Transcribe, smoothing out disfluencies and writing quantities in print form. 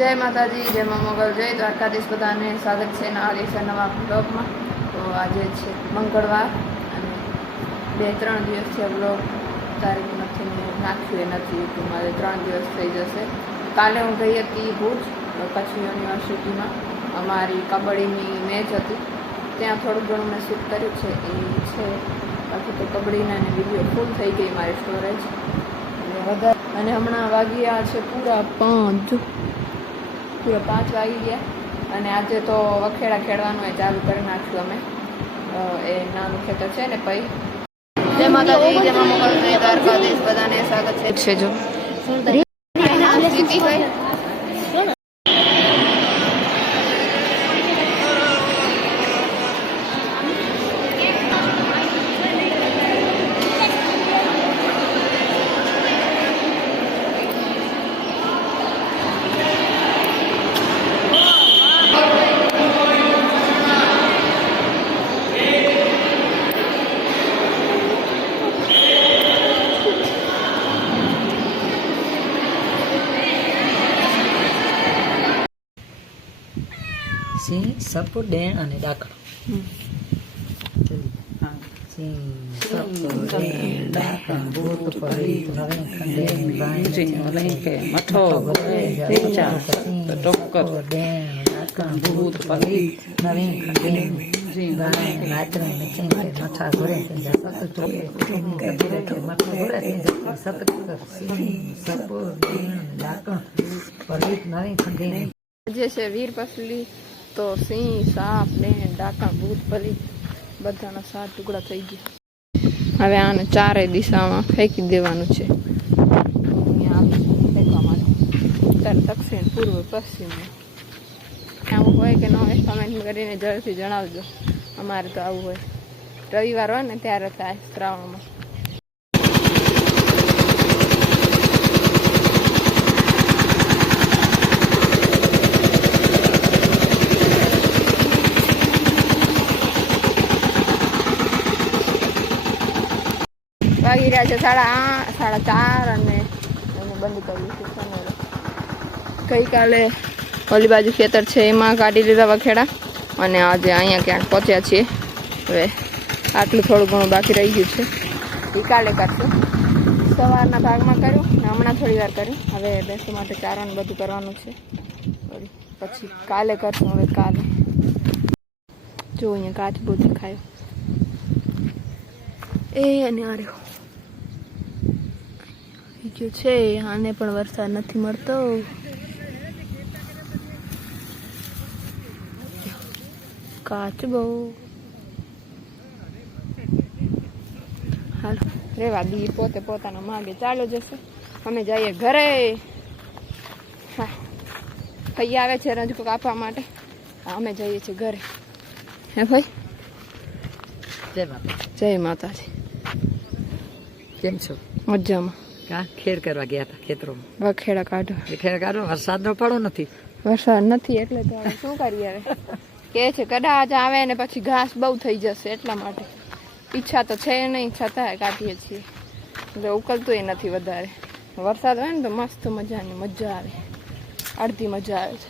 जय माताजी, जय मां मोगल, जय द्वारकाधीश बधाने स्वागत है नवा ब्लॉगમાં। તો આજે છે મંગળવાર અને 2-3 દિવસથી આ બ્લોગ તારીખ નથી નાખ્યું નથી તો મારે 3 દિવસ થઈ જશે। કાલે હું ગઈ હતી ભુજ કચ્છ યુનિવર્સિટીમાં, અમારી કબડ્ડીની મેચ હતી, ત્યાં થોડું ઘણું મેં શૂટ કર્યું છે એ છે, બાકી તો કબડ્ડીના વિડીયો ફૂલ થઈ ગઈ મારી સ્ટોરેજ વધારે। અને હમણાં વાગ્યા છે પૂરા 5 વાગી ગયા અને આજે તો વખેડા ખેડવાનું એ ચાલુ કરી નાખ્યું અમે। એ નાનું ખેતર છે ને પઈ। જય માતાજી, જય મા મોગલ, જય દ્વારકાધીશ બધાને સ્વાગત છે। જો સિંહ, સપ, ડેણ અને ડાકણ। સિંહ, સપ, ડેણ, ડાકણ, ભૂત, પરીત, નરેન, ખંડેર, મઠો, ટેચા, ટોકર, ડેણ, ડાકણ, ભૂત, પરીત, નરેન, ખંડેર, ગાય, નાચરે, નચેંગે, મઠા, ઘોડે, સત, ચોકે, મઠો, ઘોડે, સત, સિંહ, સપ, ડેણ, ડાકણ, પરીત, નરેન, ખંડેર। જે છે વીર પસલી તો સિંહ, સાપ, ડેણ, ડાકણ, ભૂત, પરીત બધાના 7 ટુકડા થઈ ગયા। હવે આને ચારે દિશામાં ફેંકી દેવાનું છે। ફેંકવા માટે ઉત્તર, દક્ષિણ, પૂર્વ, પશ્ચિમ આવું હોય કે ન હોય કમેન્ટ કરીને જરૂરથી જણાવજો। અમારે તો આવું હોય, રવિવાર હોય ને ત્યારે થાય શ્રાવણમાં। વાગી રહ્યા છે 4:30 અને એને બંધ કર્યું છે સનેડો। ગઈકાલે ઓલી બાજુ ખેતર છે એમાં કાઢી લીધા વખેડા અને આજે અહીંયા ક્યાંક પહોંચ્યા છીએ। હવે આટલું થોડું ઘણું બાકી રહી ગયું છે, એ કાલે કરશું। સવારના ભાગમાં કર્યું ને હમણાં થોડી વાર કર્યું, હવે બેસવા માટે ચારવાનું બધું કરવાનું છે, પછી કાલે કરશું। હવે કાલે જો અહીંયા કાચ બહુ દેખાયો એ અને આ રહ્યો ગયો છે, આને પણ વરસાદ નથી મળતો। કાચ બહુ હાલો રેવા દી, પોતે પોતાના માગે ચાલો જશે, અમે જઈએ ઘરે। હા ભાઈ આવે છે રંજકો કાપવા માટે, અમે જઈએ છીએ ઘરે। હે ભાઈ, જય માતાજી, કેમ છો? મજામાં। કા ખેડ કરવા ગયા હતા ખેતરોમાં? વખેડા કાઢવા। ખેડ કાઢો, વરસાદ નો પડો નથી, વરસાદ નથી એટલે તો હવે શું કરીએ। હવે કે છે કદાચ આવે ને પછી ઘાસ બહુ થઈ જશે, એટલા માટે ઈચ્છા તો છે નહીં, છતાંય કાઢીએ છીએ। એટલે ઉકલતું નથી વધારે, વરસાદ હોય ને તો મસ્ત મજાની મજા આવે, અડધી મજા આવે છે।